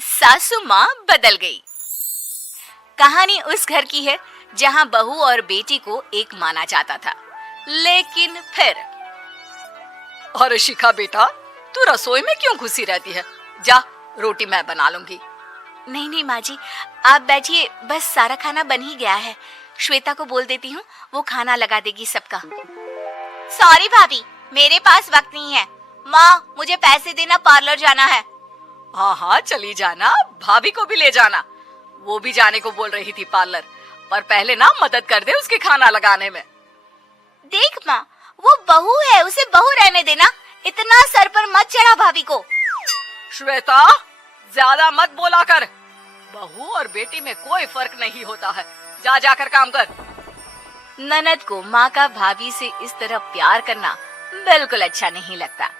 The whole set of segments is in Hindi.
सासू माँ बदल गई। कहानी उस घर की है जहाँ बहू और बेटी को एक माना जाता था, लेकिन फिर अरे शिखा बेटा, तू रसोई में क्यों घुसी रहती है? जा, रोटी मैं बना लूंगी। नहीं नहीं माँ जी, आप बैठिए, बस सारा खाना बन ही गया है। श्वेता को बोल देती हूँ, वो खाना लगा देगी सबका। सॉरी भाभी, मेरे पास वक्त नहीं है। माँ, मुझे पैसे देना, पार्लर जाना है। हाँ हाँ चली जाना, भाभी को भी ले जाना। वो भी जाने को बोल रही थी पार्लर, पर पहले ना मदद कर दे उसके खाना लगाने में। देख माँ, वो बहू है, उसे बहू रहने देना, इतना सर पर मत चढ़ा भाभी को। श्वेता, ज्यादा मत बोला कर। बहू और बेटी में कोई फर्क नहीं होता है। जा जाकर काम कर। ननद को माँ का भाभी से इस तरह प्यार करना बिल्कुल अच्छा नहीं लगता।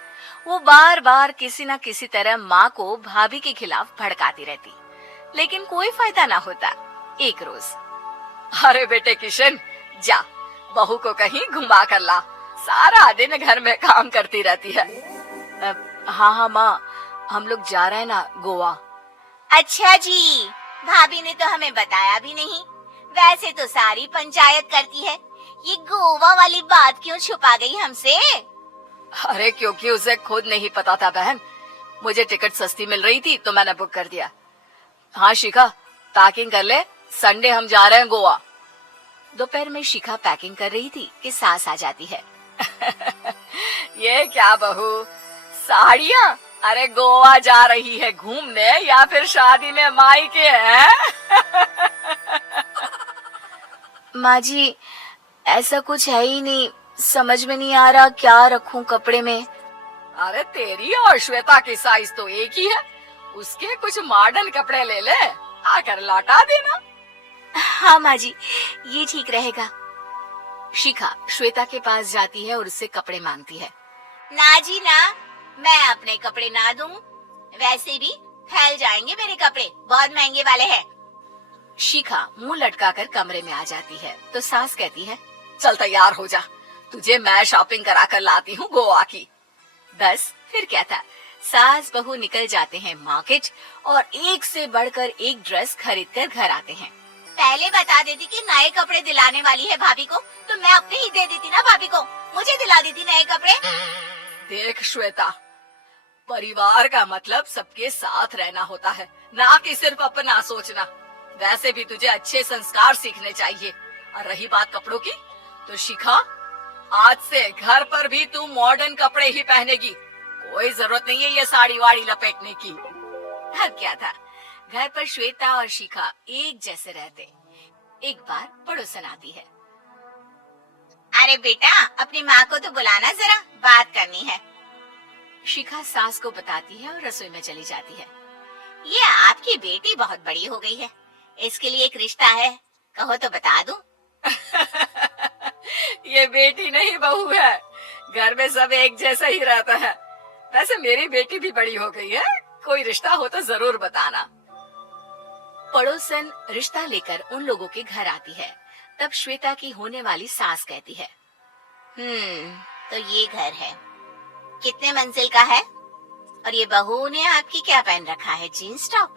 वो बार बार किसी न किसी तरह माँ को भाभी के खिलाफ भड़काती रहती, लेकिन कोई फायदा ना होता। एक रोज, अरे बेटे किशन, जा बहू को कहीं घुमा कर ला। सारा दिन घर में काम करती रहती है। हाँ हाँ माँ, हम लोग जा रहे हैं ना गोवा। अच्छा जी, भाभी ने तो हमें बताया भी नहीं। वैसे तो सारी पंचायत करती है, ये गोवा वाली बात क्यों छुपा गई हमसे? अरे क्योंकि उसे खुद नहीं पता था बहन। मुझे टिकट सस्ती मिल रही थी तो मैंने बुक कर दिया। हाँ शिखा, पैकिंग कर ले, संडे हम जा रहे हैं गोवा। दोपहर में शिखा पैकिंग कर रही थी कि सास आ जाती है। ये क्या बहू, साड़ियाँ? अरे गोवा जा रही है घूमने या फिर शादी में मायके हैं? माँ जी, ऐसा कुछ है ही नहीं, समझ में नहीं आ रहा क्या रखूं कपड़े में। अरे तेरी और श्वेता की साइज तो एक ही है, उसके कुछ मॉडर्न कपड़े ले ले, आकर लौटा देना। हाँ माँ जी, ये ठीक रहेगा। शिखा श्वेता के पास जाती है और उससे कपड़े मांगती है। ना जी ना, मैं अपने कपड़े ना दूं, वैसे भी फैल जाएंगे मेरे कपड़े, बहुत महंगे वाले हैं। शिखा मुंह लटकाकर कमरे में आ जाती है तो सास कहती है, चल तैयार हो जा, तुझे मैं शॉपिंग करा कर लाती हूँ गोवा की। बस फिर क्या था, सास बहू निकल जाते हैं मार्केट और एक से बढ़कर एक ड्रेस खरीद कर घर आते हैं। पहले बता देती कि नए कपड़े दिलाने वाली है भाभी को, तो मैं अपने ही दे देती ना भाभी को, मुझे दिला देती नए कपड़े। देख श्वेता, परिवार का मतलब सबके साथ रहना होता है, ना कि सिर्फ अपना सोचना। वैसे भी तुझे अच्छे संस्कार सीखने चाहिए। और रही बात कपड़ों की, तो शिखा, आज से घर पर भी तू मॉडर्न कपड़े ही पहनेगी। कोई जरूरत नहीं है ये साड़ी वाड़ी लपेटने की। अब क्या था, घर पर श्वेता और शिखा एक जैसे रहते। एक बार पड़ोसन आती है। अरे बेटा, अपनी माँ को तो बुलाना जरा, बात करनी है। शिखा सास को बताती है और रसोई में चली जाती है। ये आपकी बेटी बहुत बड़ी हो गई है, इसके लिए एक रिश्ता है, कहो तो बता दूं। ये बेटी नहीं बहू है, घर में सब एक जैसा ही रहता है। वैसे मेरी बेटी भी बड़ी हो गई है, कोई रिश्ता हो तो जरूर बताना। पड़ोसन रिश्ता लेकर उन लोगों के घर आती है। तब श्वेता की होने वाली सास कहती है, तो ये घर है, कितने मंजिल का है? और ये बहू ने आपकी क्या पहन रखा है, जीन्स टॉप?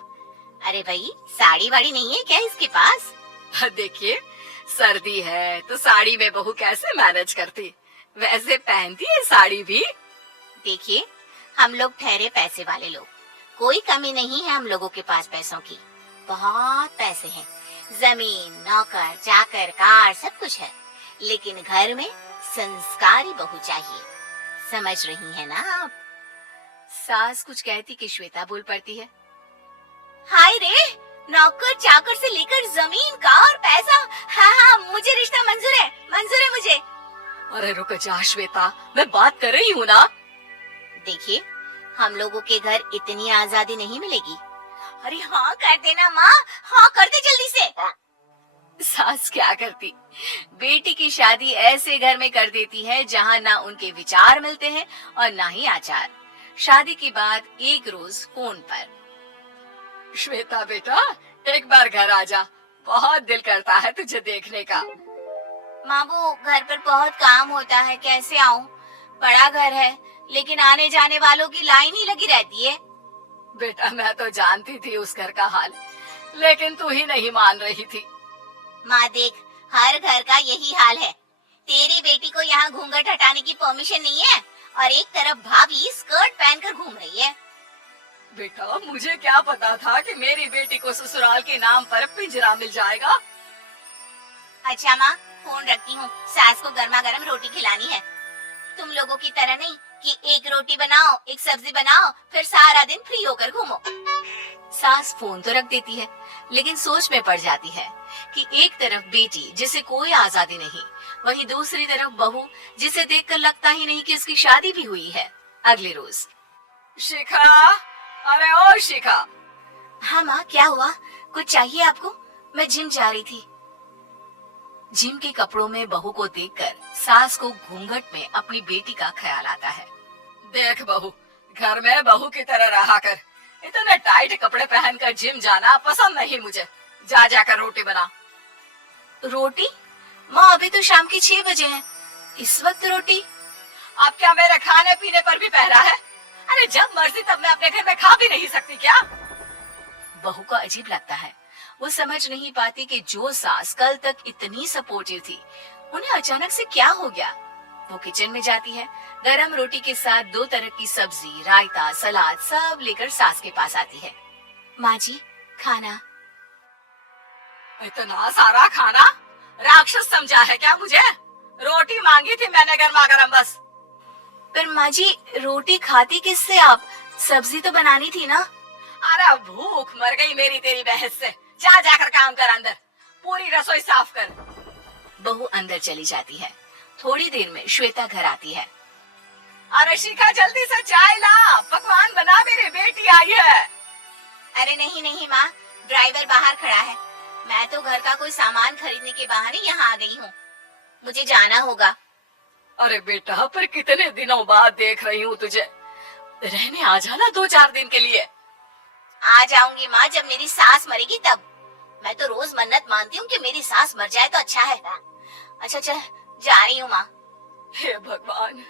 अरे भाई, साड़ी वाड़ी नहीं है क्या इसके पास? देखिए, सर्दी है तो साड़ी में बहू कैसे मैनेज करती, वैसे पहनती है साड़ी भी। देखिए, हम लोग ठहरे पैसे वाले लोग, कोई कमी नहीं है हम लोगों के पास पैसों की, बहुत पैसे हैं, जमीन, नौकर चाकर, कार, सब कुछ है, लेकिन घर में संस्कारी बहू चाहिए, समझ रही है ना आप? सास कुछ कहती कि श्वेता बोल पड़ती है, हाय रे, नौकर चाकर से लेकर जमीन, कार, पैसा, हाँ, मुझे रिश्ता मंजूर है मुझे। अरे रुक जा श्वेता, मैं बात कर रही हूँ ना। देखिए, हम लोगों के घर इतनी आजादी नहीं मिलेगी। अरे हाँ कर देना माँ, हाँ कर दे जल्दी से। सास क्या करती, बेटी की शादी ऐसे घर में कर देती है जहाँ ना उनके विचार मिलते हैं और ना ही आचार। शादी के बाद एक रोज फोन पर, श्वेता बेटा, एक बार घर आ जा, बहुत दिल करता है तुझे देखने का। माँ, वो घर पर बहुत काम होता है, कैसे आऊँ? बड़ा घर है, लेकिन आने जाने वालों की लाइन ही लगी रहती है। बेटा मैं तो जानती थी उस घर का हाल, लेकिन तू ही नहीं मान रही थी। माँ देख, हर घर का यही हाल है। तेरी बेटी को यहाँ घूंघट हटाने की परमिशन नहीं है और एक तरफ भाभी स्कर्ट पहनकर घूम रही है। बेटा मुझे क्या पता था कि मेरी बेटी को ससुराल के नाम पर पिंजरा मिल जाएगा। अच्छा माँ, फोन रखती हूँ, सास को गर्मा गर्म रोटी खिलानी है। तुम लोगों की तरह नहीं कि एक रोटी बनाओ, एक सब्जी बनाओ, फिर सारा दिन फ्री होकर घूमो। सास फोन तो रख देती है, लेकिन सोच में पड़ जाती है कि एक तरफ बेटी जिसे कोई आजादी नहीं, वहीं दूसरी तरफ बहू जिसे देखकर लगता ही नहीं कि उसकी शादी भी हुई है। अगले रोज। शिखा, अरे ओ शिखा। हाँ माँ, क्या हुआ? कुछ चाहिए आपको? मैं जिम जा रही थी। जिम के कपड़ों में बहू को देखकर सास को घूंघट में अपनी बेटी का ख्याल आता है। देख बहू, घर में बहू की तरह रहा कर। इतने टाइट कपड़े पहनकर जिम जाना पसंद नहीं मुझे। जा जाकर रोटी बना। रोटी? माँ अभी तो शाम के 6 बजे हैं, इस वक्त रोटी? अब क्या मेरे खाने पीने पर भी पहरा है? अरे जब मर्जी तब मैं अपने घर में खा भी नहीं सकती क्या? बहू को अजीब लगता है। वो समझ नहीं पाती कि जो सास कल तक इतनी सपोर्टिव थी, उन्हें अचानक से क्या हो गया। वो किचन में जाती है, गरम रोटी के साथ 2 तरह की सब्जी, रायता, सलाद सब लेकर सास के पास आती है। माँ जी, खाना। इतना सारा खाना? राक्षस समझा है क्या मुझे? रोटी मांगी थी मैंने गर्मा गर्म बस। पर माँ जी, रोटी खाती किससे आप? सब्जी तो बनानी थी ना। अरे भूख मर गई मेरी तेरी बहस से। जा जाकर काम कर, अंदर पूरी रसोई साफ कर। बहू अंदर चली जाती है। थोड़ी देर में श्वेता घर आती है। अरे शिखा जल्दी से चाय ला, पकवान बना, मेरी बेटी आई है। अरे नहीं नहीं माँ, ड्राइवर बाहर खड़ा है। मैं तो घर का कोई सामान खरीदने के बहाने यहाँ आ गई हूँ, मुझे जाना होगा। अरे बेटा, पर कितने दिनों बाद देख रही हूँ तुझे, रहने आ जाना 2-4 दिन के लिए। आ जाऊंगी माँ, जब मेरी सास मरेगी तब। मैं तो रोज मन्नत मानती हूँ कि मेरी सास मर जाए तो अच्छा है। अच्छा चल, जा रही हूँ माँ। हे भगवान,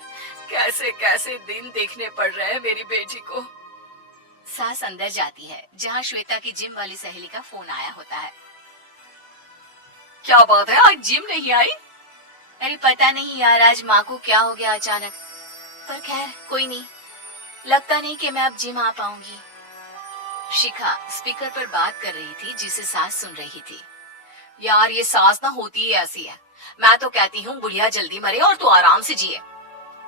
कैसे कैसे दिन देखने पड़ रहे हैं मेरी बेटी को। सास अंदर जाती है, जहाँ श्वेता की जिम वाली सहेली का फोन आया होता है। क्या बात है, आज जिम नहीं आई? अरे पता नहीं यार, आज माँ को क्या हो गया अचानक। पर खैर कोई नहीं, लगता नहीं कि मैं अब जिम आ पाऊंगी। शिखा स्पीकर पर बात कर रही थी, जिसे सास सुन रही थी। यार ये सास ना होती ही ऐसी है। मैं तो कहती हूँ बुढ़िया जल्दी मरे और तू आराम से जिए।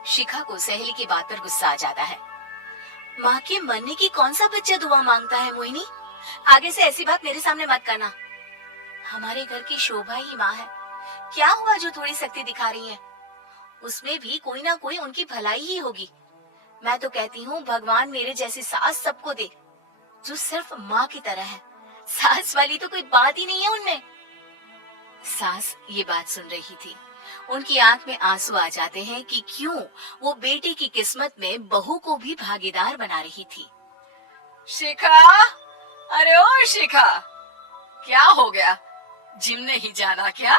शिखा को सहेली की बात पर गुस्सा आ जाता है। माँ के मरने की कौन सा बच्चा दुआ मांगता है मोहिनी? आगे से ऐसी बात मेरे सामने मत करना। हमारे घर की शोभा ही माँ है। क्या हुआ जो थोड़ी शक्ति दिखा रही है? उसमें भी कोई ना कोई उनकी भलाई ही होगी। मैं तो कहती हूँ भगवान मेरे जैसी सास सबको दे, जो सिर्फ माँ की तरह है। सास वाली तो कोई बात ही नहीं है उनमें। सास ये बात सुन रही थी। उनकी आंख में आंसू आ जाते हैं कि क्यों वो बेटी की किस्मत में बहू को भी भागीदार बना रही थी। शिखा, अरे ओ शिखा, क्या हो गया? जिम नहीं जाना क्या?